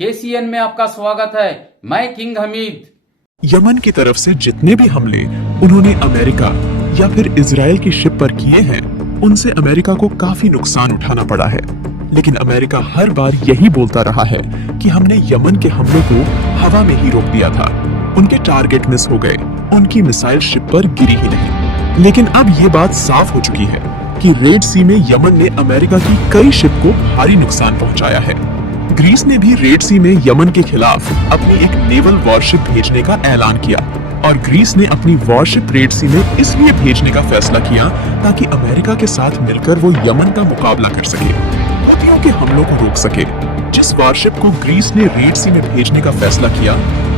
KCN में आपका स्वागत है। मैं किंग हमीद। यमन की तरफ से जितने भी हमले उन्होंने अमेरिका या फिर इजराइल की शिप पर किए हैं, उनसे अमेरिका को काफी नुकसान उठाना पड़ा है। लेकिन अमेरिका हर बार यही बोलता रहा है कि हमने यमन के हमलों को हवा में ही रोक दिया था। उनके टारगेट मिस हो गए, उनकी मिसाइल शिप पर गिरी ही नहीं। लेकिन अब ये बात साफ हो चुकी है कि रेड सी में यमन ने अमेरिका की कई शिप को भारी नुकसान पहुंचाया है। ग्रीस ने भी रेड सी में यमन के खिलाफ अपनी एक नेवल वॉरशिप भेजने का ऐलान किया और ग्रीस ने अपनी वॉरशिप रेड सी में इसलिए भेजने का फैसला किया ताकि अमेरिका के साथ मिलकर वो यमन का मुकाबला कर सके, हुतियों के हमलों को रोक सके। जिस वॉरशिप को ग्रीस ने रेड सी में भेजने का फैसला किया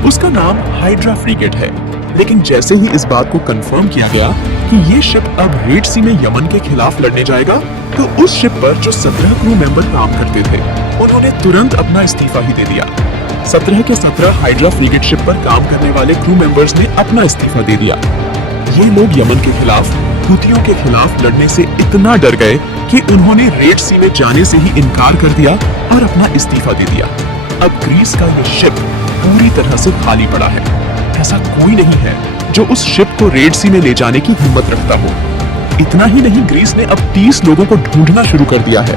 उसका नाम हाइड्रा फ्रिगेट है। लेकिन जैसे ही इस बात को कंफर्म किया गया कि ये शिप अब रेड सी में यमन के खिलाफ लड़ने जाएगा, तो उस शिप पर जो 17 क्रू मेंबर काम करते थे उन्होंने तुरंत अपना इस्तीफा ही दे दिया। 17 के 17 हाइड्रा फ्रिगेट शिप पर काम करने वाले क्रू मेंबर्स ने अपना इस्तीफा दे दिया। ये लोग यमन के खिलाफ हुतियों के खिलाफ लड़ने से इतना डर गए कि उन्होंने रेड सी में जाने से ही इनकार कर दिया और अपना इस्तीफा दे दिया। अब ग्रीस का ये शिप पूरी तरह से खाली पड़ा है। ऐसा कोई नहीं है जो उस शिप को रेड सी में ले जाने की हिम्मत रखता हो। इतना ही नहीं, ग्रीस ने अब 30 लोगों को ढूंढना शुरू कर दिया है,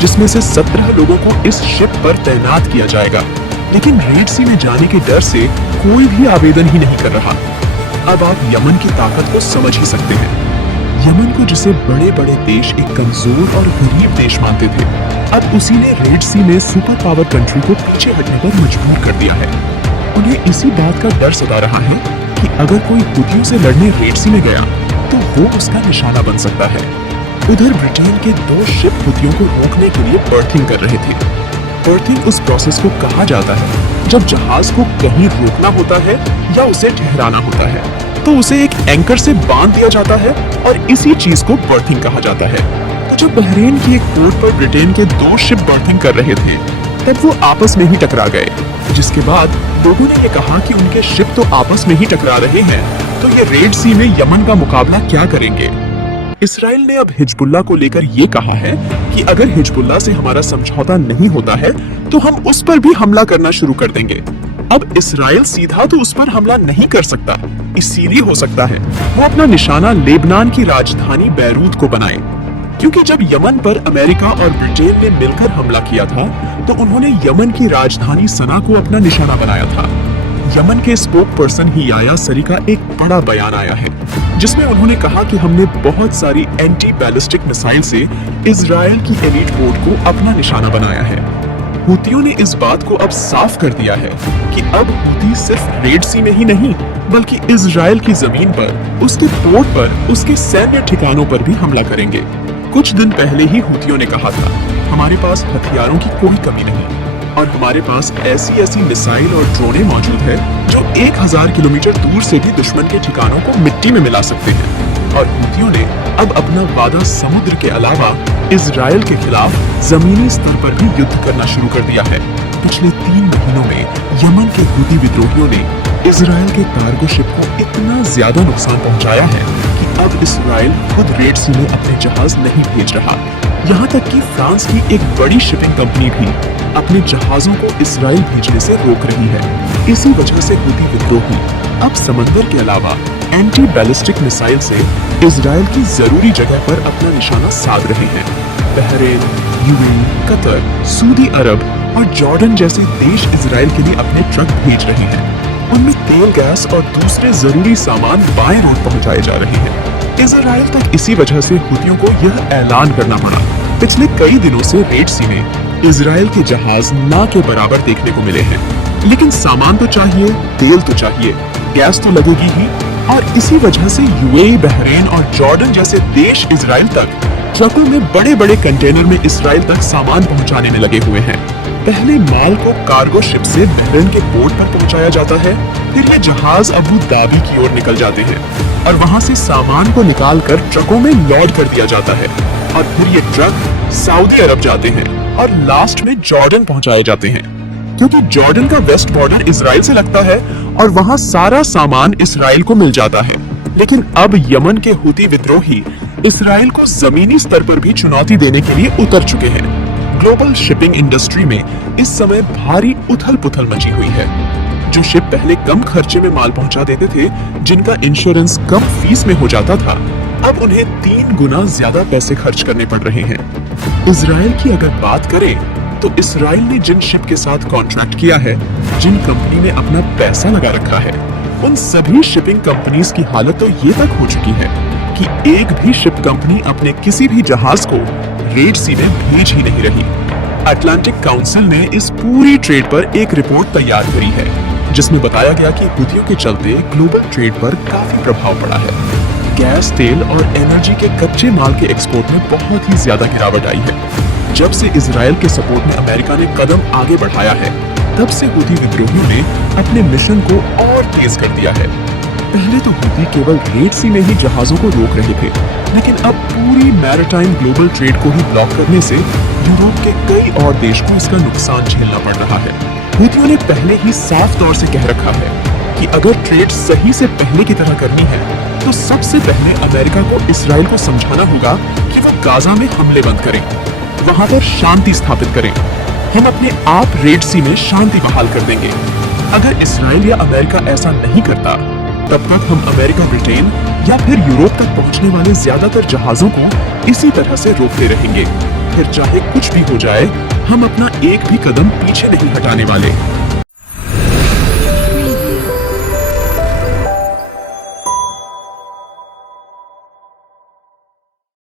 जिसमें से 17 लोगों को इस शिप पर तैनात किया जाएगा। लेकिन रेड सी में जाने के डर से कोई भी आवेदन ही नहीं कर रहा। अब आप यमन की ताकत को समझ ही सकते हैं। यमन को जिसे बड़े बड़े देश एक कमजोर और गरीब देश मानते थे, अब उसी ने रेड सी में सुपर पावर कंट्री को पीछे हटने पर मजबूर कर दिया है। उन्हें इसी बात का डर सता रहा है कि अगर कोई हुतियों से लड़ने रेड सी में गया तो वो उसका निशाना बन सकता है। उधर ब्रिटेन के 2 शिप हुतियों को रोकने के लिए बर्थिंग कर रहे थे। बर्थिंग उस प्रोसेस को कहा जाता है जब जहाज को कहीं रोकना होता है या उसे ठहराना होता है, तो उसे एक एंकर से बांध दिया जाता है और इसी चीज को बर्थिंग कहा जाता है। तो जब बहरीन की एक पोर्ट पर ब्रिटेन के 2 शिप बर्थिंग कर रहे थे, तब वो आपस में ही टकरा गए, जिसके बाद लोगों ने ये कहा कि उनके शिप तो आपस में ही टकरा रहे हैं, तो ये रेड सी में यमन का मुकाबला क्या करेंगे। इसराइल ने अब हिजबुल्लाह को लेकर ये कहा है कि अगर हिजबुल्लाह से हमारा समझौता नहीं होता है तो हम उस पर भी हमला करना शुरू कर देंगे। अब इसराइल सीधा तो उस पर हमला नहीं कर सकता, इसीलिए हो सकता है वो अपना निशाना लेबनान की राजधानी बैरूत को बनाए, क्योंकि जब यमन पर अमेरिका और ब्रिटेन ने मिलकर हमला किया था तो उन्होंने यमन की राजधानी सना को अपना निशाना बनाया था। यमन के स्पोक पर्सन ही आया सरी का एक बड़ा बयान आया है, जिसमें उन्होंने कहा कि हमने बहुत सारी एंटी बैलिस्टिक मिसाइल से इजराइल की एलीट बोट को अपना निशाना बनाया है। हुतियों ने इस बात को अब साफ कर दिया है कि अब हुती सिर्फ रेड सी में ही नहीं बल्कि इजराइल की जमीन पर, उसके पोर्ट पर, उसके सैन्य ठिकानों पर भी हमला करेंगे। कुछ दिन पहले ही हुतियों ने कहा था, हमारे पास हथियारों की कोई कमी नहीं और हमारे पास ऐसी मिसाइल और ड्रोनें मौजूद है जो 1000 किलोमीटर दूर से भी दुश्मन के ठिकानों को मिट्टी में मिला सकते हैं। और हुतियों ने अब अपना वादा समुद्र के अलावा इजराइल के खिलाफ जमीनी स्तर पर भी युद्ध करना शुरू कर दिया है। पिछले 3 महीनों में यमन के हुती विद्रोहियों ने इजराइल के कार्गो शिप को इतना ज्यादा नुकसान पहुंचाया है कि अब इजराइल खुद रेड सी में अपने जहाज नहीं भेज रहा। यहाँ तक कि फ्रांस की एक बड़ी शिपिंग कंपनी भी अपने जहाजों को इजराइल भेजने से रोक रही है। इसी वजह से हुती विद्रोही अब समंदर के अलावा एंटी बैलिस्टिक मिसाइल से इजराइल की जरूरी जगह पर अपना निशाना साध रहे हैं। बहरीन, यूएई, कतर, सऊदी अरब और जॉर्डन जैसे देश इजराइल के लिए अपने ट्रक भेज रहे हैं। उनमें तेल, गैस और दूसरे जरूरी सामान बाएं रोड पहुंचाए जा रहे हैं। इजराइल तक इसी वजह से हुतियों को यह ऐलान करना पड़ा। पिछले कई दिनों से रेड सी में इजराइल के जहाज ना के बराबर देखने को मिले हैं, लेकिन सामान तो चाहिए, तेल तो चाहिए, गैस तो लगेगी ही, और इसी वजह से यूएई, बहरीन और जॉर्डन जैसे देश इजराइल तक ट्रकों में बड़े बड़े कंटेनर में इजराइल तक सामान पहुंचाने में लगे हुए हैं। पहले माल को कार्गो शिप से बहरीन के पोर्ट पर पहुंचाया जाता है, फिर ये जहाज अबू धाबी की ओर निकल जाते हैं और वहां से सामान को निकालकर ट्रकों में लोड कर दिया जाता है और फिर ये ट्रक सऊदी अरब जाते हैं और लास्ट में जॉर्डन पहुंचाए जाते हैं, क्योंकि जॉर्डन का वेस्ट बॉर्डर इजराइल से लगता है और वहां सारा सामान इजराइल को मिल जाता है। लेकिन अब यमन के हुती विद्रोही इजराइल को जमीनी स्तर पर भी चुनौती देने के लिए उतर चुके हैं। ग्लोबल शिपिंग इंडस्ट्री में इस समय भारी उथल-पुथल मची हुई है। जो शिप पहले कम खर्चे में माल पहुंचा देते थे, जिनका इंश्योरेंस कम फीस में हो जाता था, अब उन्हें 3 गुना ज्यादा पैसे खर्च करने पड़ रहे हैं। इजराइल की अगर बात करें तो इजराइल ने जिन शिप के साथ कॉन्ट्रैक्ट किया है, जिन कंपनी ने अपना पैसा लगा रखा है, उन सभी शिपिंग कंपनीज की हालत तो ये तक हो चुकी है कि एक भी शिप कंपनी अपने किसी भी जहाज को रेड सी में भेज ही नहीं रही। अटलांटिक काउंसिल ने इस पूरी ट्रेड पर एक रिपोर्ट तैयार करी है, जिसमें बताया गया कि हुथियों के चलते ग्लोबल ट्रेड पर काफी प्रभाव पड़ा है। गैस, तेल और एनर्जी के कच्चे माल के एक्सपोर्ट में बहुत ही ज्यादा गिरावट आई है। जब से इजराइल के सपोर्ट में अमेरिका ने कदम आगे बढ़ाया है, तब से हुथी विद्रोहियों ने अपने मिशन को और तेज कर दिया है। पहले तो हुथी केवल रेड सी में ही जहाजों को रोक रहे थे, लेकिन अब पूरी मैरिटाइम ग्लोबल ट्रेड को ही ब्लॉक करने से यूरोप के कई और देश को इसका नुकसान झेलना पड़ रहा है। हुथियों ने पहले ही साफ तौर से कह रखा है कि अगर ट्रेड सही से पहले की तरह करनी है, तो सबसे पहले अमेरिका को इजराइल को समझाना होगा कि वो गाजा में हमले बंद करें, वहां पर शांति स्थापित करें। हम अपने आप रेड सी में शांति बहाल कर देंगे। अगर इजराइल या अमेरिका ऐसा नहीं करता, तब तक हम अमेरिका, ब्रिटेन या फिर यूरोप तक पहुंचने वाले ज्यादातर जहाजों को इसी तरह से रोकते रहेंगे। फिर चाहे कुछ भी हो जाए, हम अपना एक भी कदम पीछे नहीं हटाने वाले।